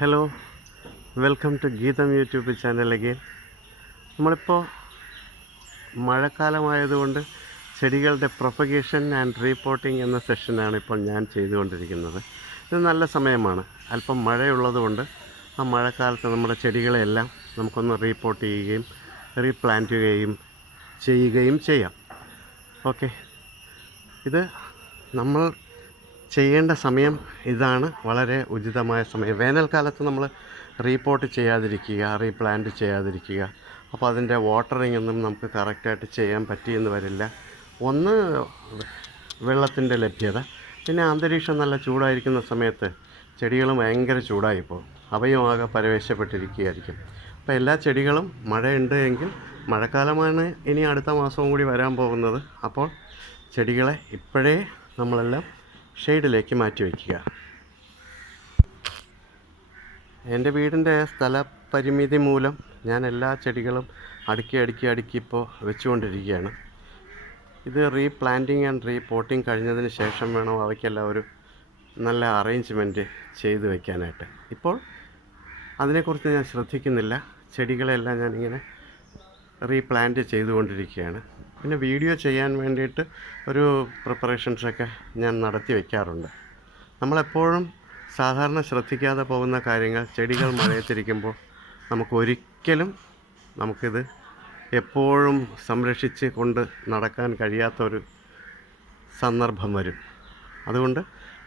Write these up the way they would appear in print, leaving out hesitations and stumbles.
Hello, welcome to ഗീതം YouTube channel again. നമ്മളിപ്പോൾ മഴക്കാലമായതുകൊണ്ട് ചെടികളുടെ പ്രൊപ്പഗേഷൻ ആൻഡ് റീപോർട്ടിംഗ് എന്ന സെഷനാണ് ഇപ്പോൾ ഞാൻ ചെയ്തുകൊണ്ടിരിക്കുന്നത്. ഇത് നല്ല സമയമാണ്. അല്പം മഴയുള്ളതുകൊണ്ട് ആ മഴക്കാലത്ത് നമ്മുടെ ചെടികളെല്ലാം നമുക്കൊന്ന് റീപോർട്ട് ചെയ്യുകയും റീപ്ലാന്റ് ചെയ്യുകയും ചെയ്യാം. ഓക്കെ, ഇത് നമ്മൾ ചെയ്യേണ്ട സമയം ഇതാണ്, വളരെ ഉചിതമായ സമയം. വേനൽക്കാലത്ത് നമ്മൾ റീപോർട്ട് ചെയ്യാതിരിക്കുക, റീപ്ലാന്റ് ചെയ്യാതിരിക്കുക. അപ്പോൾ അതിൻ്റെ വാട്ടറിംഗ് ഒന്നും നമുക്ക് കറക്റ്റായിട്ട് ചെയ്യാൻ പറ്റിയെന്ന് വരില്ല. ഒന്ന്, വെള്ളത്തിൻ്റെ ലഭ്യത, പിന്നെ അന്തരീക്ഷം നല്ല ചൂടായിരിക്കുന്ന സമയത്ത് ചെടികൾ ഭയങ്കര ചൂടായിപ്പോൾ അവയും ആകെ പരവേശപ്പെട്ടിരിക്കുകയായിരിക്കും. അപ്പോൾ എല്ലാ ചെടികളും മഴയുണ്ട് എങ്കിൽ, മഴക്കാലമാണ് ഇനി അടുത്ത മാസവും കൂടി വരാൻ പോകുന്നത്. അപ്പോൾ ചെടികളെ ഇപ്പോഴേ നമ്മളെല്ലാം ഷെയ്ഡിലേക്ക് മാറ്റി വയ്ക്കുക. എൻ്റെ വീടിൻ്റെ സ്ഥലപരിമിതി മൂലം ഞാൻ എല്ലാ ചെടികളും അടുക്കി ഇപ്പോൾ വെച്ചുകൊണ്ടിരിക്കുകയാണ്. ഇത് റീപ്ലാന്റിങ് ആൻഡ് റീപോർട്ടിങ് കഴിഞ്ഞതിന് ശേഷം വേണം അവയ്ക്കെല്ലാം ഒരു നല്ല അറേഞ്ച്മെൻറ്റ് ചെയ്ത് വയ്ക്കാനായിട്ട്. ഇപ്പോൾ അതിനെക്കുറിച്ച് ഞാൻ ശ്രദ്ധിക്കുന്നില്ല. ചെടികളെല്ലാം ഞാനിങ്ങനെ റീപ്ലാന്റ് ചെയ്തുകൊണ്ടിരിക്കുകയാണ്. പിന്നെ വീഡിയോ ചെയ്യാൻ വേണ്ടിയിട്ട് ഒരു പ്രിപ്പറേഷൻസൊക്കെ ഞാൻ നടത്തി വയ്ക്കാറുണ്ട്. നമ്മളെപ്പോഴും സാധാരണ ശ്രദ്ധിക്കാതെ പോകുന്ന കാര്യങ്ങൾ, ചെടികൾ മഴയത്തിരിക്കുമ്പോൾ നമുക്കിത് എപ്പോഴും സംരക്ഷിച്ച് കൊണ്ട് നടക്കാൻ കഴിയാത്തൊരു സന്ദർഭം വരും. അതുകൊണ്ട്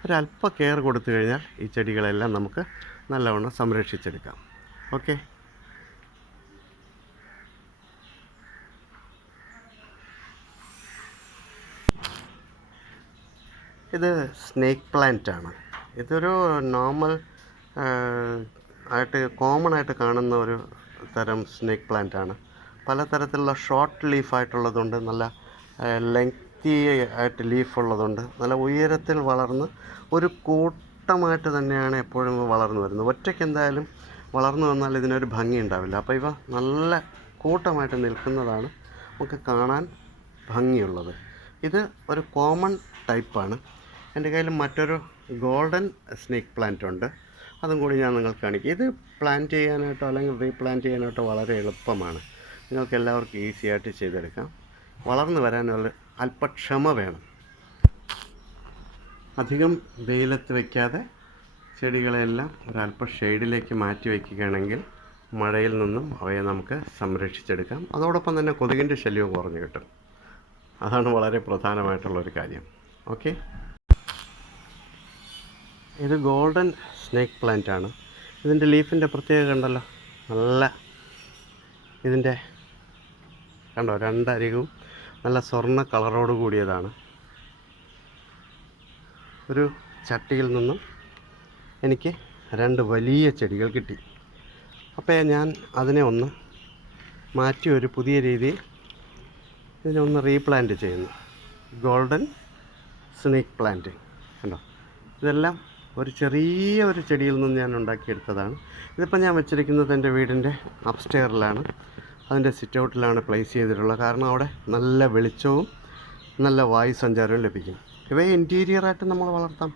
ഒരല്പ കെയർ കൊടുത്തു കഴിഞ്ഞാൽ ഈ ചെടികളെല്ലാം നമുക്ക് നല്ലവണ്ണം സംരക്ഷിച്ചെടുക്കാം. ഓക്കെ, ഇത് സ്നേക്ക് പ്ലാന്റ് ആണ്. ഇതൊരു നോർമൽ കോമൺ ആയിട്ട് കാണുന്ന ഒരു തരം സ്നേക്ക് പ്ലാന്റ് ആണ്. പലതരത്തിലുള്ള ഷോർട്ട് ലീഫായിട്ടുള്ളതുണ്ട്, നല്ല ലെങ്തി ആയിട്ട് ലീഫ് ഉള്ളതുണ്ട്, നല്ല ഉയരത്തിൽ വളർന്ന് ഒരു കൂട്ടമായിട്ട് തന്നെയാണ് എപ്പോഴും വളർന്നു വരുന്നത്. ഒറ്റയ്ക്ക് എന്തായാലും വളർന്നു വന്നാൽ ഇതിനൊരു ഭംഗി ഉണ്ടാവില്ല. അപ്പോൾ ഇവ നല്ല കൂട്ടമായിട്ട് നിൽക്കുന്നതാണ് നമുക്ക് കാണാൻ ഭംഗിയുള്ളത്. ഇത് ഒരു കോമൺ ടൈപ്പാണ്. എൻ്റെ കയ്യിൽ മറ്റൊരു ഗോൾഡൻ സ്നേക്ക് പ്ലാന്റ് ഉണ്ട്, അതും കൂടി ഞാൻ നിങ്ങൾക്ക് കാണിക്കും. ഇത് പ്ലാന്റ് ചെയ്യാനായിട്ടോ അല്ലെങ്കിൽ റീപ്ലാന്റ് ചെയ്യാനായിട്ടോ വളരെ എളുപ്പമാണ്. നിങ്ങൾക്ക് എല്ലാവർക്കും ഈസി ആയിട്ട് ചെയ്തെടുക്കാം. വളർന്നു വരാനുള്ള അല്പ ക്ഷമ വേണം. അധികം വെയിലത്ത് വയ്ക്കാതെ ചെടികളെല്ലാം ഒരല്പം ഷെയ്ഡിലേക്ക് മാറ്റി വയ്ക്കുകയാണെങ്കിൽ മഴയിൽ നിന്നും അവയെ നമുക്ക് സംരക്ഷിച്ചെടുക്കാം. അതോടൊപ്പം തന്നെ കൊതുകിൻ്റെ ശല്യവും കുറഞ്ഞു കിട്ടും. അതാണ് വളരെ പ്രധാനമായിട്ടുള്ളൊരു കാര്യം. ഓക്കെ, ഇത് ഗോൾഡൻ സ്നേക്ക് പ്ലാന്റ് ആണ്. ഇതിൻ്റെ ലീഫിൻ്റെ പ്രത്യേകത കണ്ടല്ലോ, നല്ല ഇതിൻ്റെ കണ്ടോ, രണ്ടരികവും നല്ല സ്വർണ്ണ കളറോട് കൂടിയതാണ്. ഒരു ചട്ടിയിൽ നിന്നും എനിക്ക് 2 വലിയ ചെടികൾ കിട്ടി. അപ്പോൾ ഞാൻ അതിനെ ഒന്ന് മാറ്റി ഒരു പുതിയ രീതിയിൽ ഇതിനെ ഒന്ന് റീപ്ലാന്റ് ചെയ്യുന്നു. ഗോൾഡൻ സ്നേക്ക് പ്ലാന്റ് കണ്ടോ, ഇതെല്ലാം ഒരു ചെറിയ ചെടിയിൽ നിന്ന് ഞാൻ ഉണ്ടാക്കിയെടുത്തതാണ്. ഇതിപ്പോൾ ഞാൻ വെച്ചിരിക്കുന്നത് എൻ്റെ വീടിൻ്റെ അപ്സ്റ്റെയറിലാണ്, അതിൻ്റെ സിറ്റ് ഔട്ടിലാണ് പ്ലേസ് ചെയ്തിട്ടുള്ളത്. കാരണം അവിടെ നല്ല വെളിച്ചവും നല്ല വായു സഞ്ചാരവും ലഭിക്കും. ഇവയെ ഇൻറ്റീരിയറായിട്ട് നമ്മൾ വളർത്താം.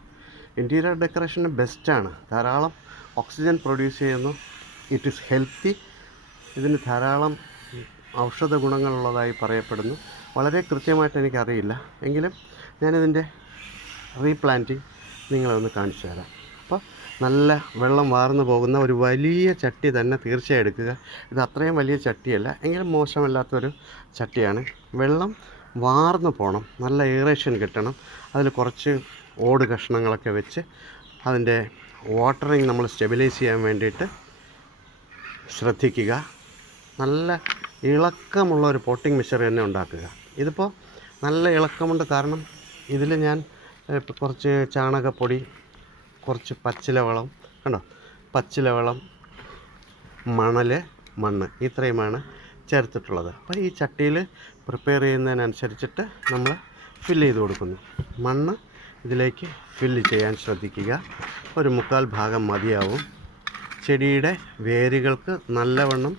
ഇൻറ്റീരിയർ ഡെക്കറേഷന് ബെസ്റ്റാണ്. ധാരാളം ഓക്സിജൻ പ്രൊഡ്യൂസ് ചെയ്യുന്നു. It is healthy. ഇതിന് ധാരാളം ഔഷധ ഗുണങ്ങളുള്ളതായി പറയപ്പെടുന്നു. വളരെ കൃത്യമായിട്ട് എനിക്കറിയില്ല, എങ്കിലും ഞാനിതിൻ്റെ റീപ്ലാന്റിങ് നിങ്ങളെ ഒന്ന് കാണിച്ചു തരാം. അപ്പോൾ നല്ല വെള്ളം വാർന്നു പോകുന്ന ഒരു വലിയ ചട്ടി തന്നെ തീർച്ചയായും എടുക്കുക. ഇത് അത്രയും വലിയ ചട്ടിയല്ല, എങ്കിലും മോശമല്ലാത്തൊരു ചട്ടിയാണ്. വെള്ളം വാർന്നു പോകണം, നല്ല എയറേഷൻ കിട്ടണം. അതിൽ കുറച്ച് ഓട് കഷ്ണങ്ങളൊക്കെ വെച്ച് അതിൻ്റെ വാട്ടറിങ് നമ്മൾ സ്റ്റെബിലൈസ് ചെയ്യാൻ വേണ്ടിയിട്ട് ശ്രദ്ധിക്കുക. നല്ല ഇളക്കമുള്ള ഒരു പോട്ടിംഗ് മിക്സ്ചർ തന്നെ ഉണ്ടാക്കുക. ഇതിപ്പോൾ നല്ല ഇളക്കമുണ്ട്, കാരണം ഇതിൽ ഞാൻ കുറച്ച് ചാണകപ്പൊടി, കുറച്ച് പച്ചിലവളം കണ്ടോ, പച്ചിലവളം, മണ്ണ് ഇത്രയുമാണ് ചേർത്തിട്ടുള്ളത്. അപ്പോൾ ഈ ചട്ടിയിൽ പ്രിപ്പയർ ചെയ്യുന്നതിനനുസരിച്ചിട്ട് നമ്മൾ ഫില്ല് ചെയ്ത് കൊടുക്കുന്നു. മണ്ണ് ഇതിലേക്ക് ഫില്ല് ചെയ്യാൻ ശ്രദ്ധിക്കുക. ഒരു 3/4 ഭാഗം മതിയാവും. ചെടിയുടെ വേരുകൾക്ക് നല്ലവണ്ണം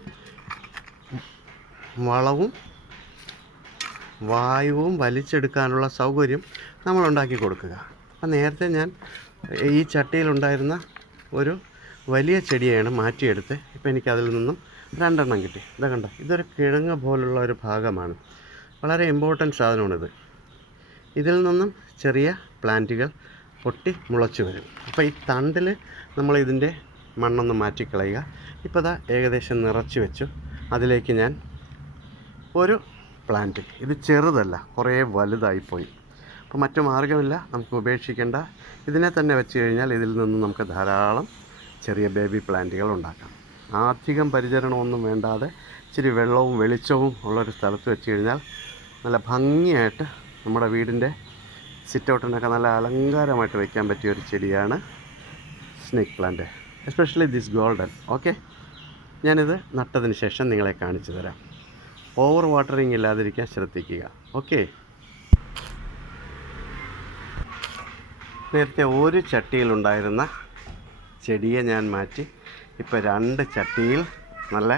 വളവും വായുവും വലിച്ചെടുക്കാനുള്ള സൗകര്യം നമ്മൾ ഉണ്ടാക്കി കൊടുക്കുക. അപ്പം നേരത്തെ ഞാൻ ഈ ചട്ടിയിലുണ്ടായിരുന്ന ഒരു വലിയ ചെടിയാണ് മാറ്റിയെടുത്ത് ഇപ്പോൾ എനിക്കതിൽ നിന്നും 2 എണ്ണം കിട്ടി. ഇതാ കണ്ടോ, ഇതൊരു കിഴങ്ങ് പോലുള്ള ഒരു ഭാഗമാണ്. വളരെ ഇമ്പോർട്ടൻറ്റ് സാധനമാണിത്. ഇതിൽ നിന്നും ചെറിയ പ്ലാന്റുകൾ പൊട്ടി മുളച്ച് വരും. അപ്പോൾ ഈ തണ്ടിൽ നമ്മൾ ഇതിൻ്റെ മണ്ണൊന്ന് മാറ്റിക്കളയുക. ഇപ്പോൾ ദാ ഏകദേശം നിറച്ച് വെച്ചു. അതിലേക്ക് ഞാൻ ഒരു പ്ലാന്റ്, ഇത് ചെറുതല്ല, കുറേ വലുതായിപ്പോയി. അപ്പോൾ മറ്റു മാർഗ്ഗമില്ല, നമുക്ക് ഉപേക്ഷിക്കേണ്ട. ഇതിനെ തന്നെ വെച്ച് കഴിഞ്ഞാൽ ഇതിൽ നിന്ന് നമുക്ക് ധാരാളം ചെറിയ ബേബി പ്ലാന്റുകൾ ഉണ്ടാക്കാം. അധികം പരിചരണമൊന്നും വേണ്ടാതെ ഇച്ചിരി വെള്ളവും വെളിച്ചവും ഉള്ളൊരു സ്ഥലത്ത് വെച്ച് കഴിഞ്ഞാൽ നല്ല ഭംഗിയായിട്ട് നമ്മുടെ വീടിൻ്റെ സിറ്റൗട്ടിനൊക്കെ നല്ല അലങ്കാരമായിട്ട് വയ്ക്കാൻ പറ്റിയ ഒരു ചെടിയാണ് snake plant, especially this golden. Okay, ഞാനിത് നട്ടതിന് ശേഷം നിങ്ങളെ കാണിച്ചു തരാം. ഓവർ വാട്ടറിങ് ഇല്ലാതിരിക്കാൻ ശ്രദ്ധിക്കുക. ഓക്കെ, നേരത്തെ ഒരു ചട്ടിയിലുണ്ടായിരുന്ന ചെടിയെ ഞാൻ മാറ്റി ഇപ്പോൾ 2 ചട്ടിയിൽ നല്ല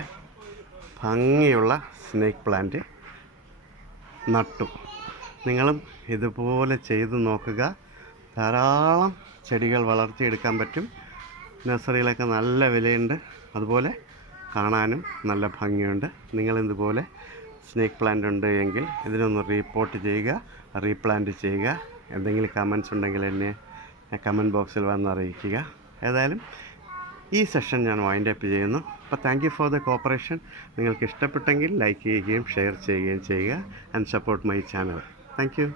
ഭംഗിയുള്ള സ്നേക്ക് പ്ലാന്റ് നട്ടു. നിങ്ങളും ഇതുപോലെ ചെയ്ത് നോക്കുക. ധാരാളം ചെടികൾ വളർത്തിയെടുക്കാൻ പറ്റും. നഴ്സറിയിലൊക്കെ നല്ല വിലയുണ്ട്, അതുപോലെ കാണാനും നല്ല ഭംഗിയുണ്ട്. നിങ്ങളിതുപോലെ സ്നേക്ക് പ്ലാന്റ് ഉണ്ട് എങ്കിൽ ഇതിനൊന്ന് റിപ്പോർട്ട് ചെയ്യുക, റീപ്ലാന്റ് ചെയ്യുക. എന്തെങ്കിലും കമൻസ് ഉണ്ടെങ്കിൽ എന്നെ കമൻറ്റ് ബോക്സിൽ വന്ന് അറിയിക്കുക. ഏതായാലും ഈ സെഷൻ ഞാൻ വൈൻഡ് അപ്പ് ചെയ്യുന്നു. അപ്പോൾ thank you for the corporation. നിങ്ങൾക്ക് ഇഷ്ടപ്പെട്ടെങ്കിൽ ലൈക്ക് ചെയ്യുകയും ഷെയർ ചെയ്യുകയും ചെയ്യുക. And support my channel. Thank you.